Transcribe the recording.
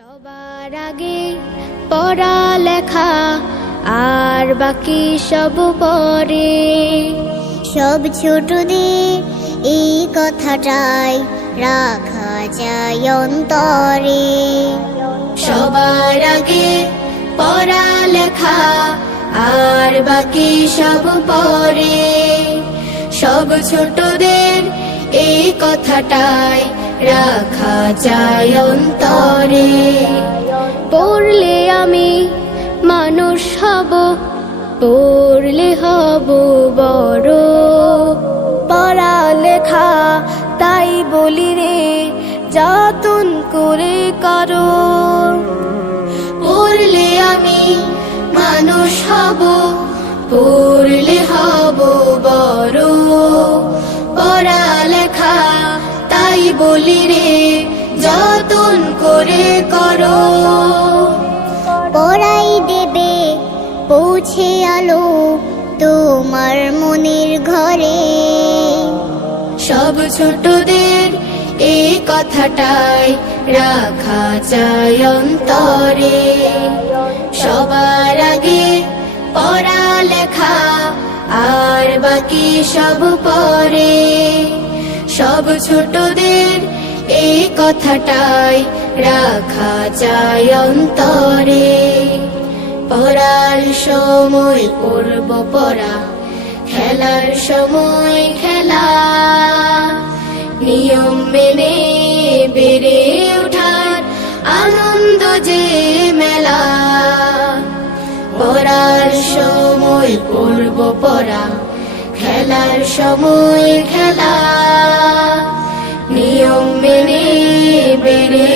সবার আগে পড়ালেখা আর বাকি সব পরে। সব ছোটদের এই কথাটাই রাখা যায় অন্তরে। সবার আগে পড়ালেখা আর বাকি সব পরে। সব ছোটদের এই কথাটাই রাখা যায় অন্তরে। পড়লে আমি মানুষ হব, পড়লে হব বড়। পড়ালেখা তাই বলি রে যতন করে করো। পড়লে আমি মানুষ হব, পড়লে হব বড়। পড়ালেখা তাই বলি রে যতন করে করো। পড়াই দেবে পৌঁছে আলো তোমার মনের ঘরে। সব ছোটদের এই কথাটাই রাখা যায় অন্তরে। সবার আগে পড়ালেখা আর বাকি সব পরে। সব ছোটদের এই কথাটাই রাখা যায় অন্তরে। পড়ার সময় পড়ব পড়া, খেলার সময় খেলা। নিয়ম মেনে বেড়ে ওঠার আনন্দ যে মেলা। পড়ার সময় পড়ব পড়া, খেলার সময় খেলা। নিয়ম মেনে বেড়ে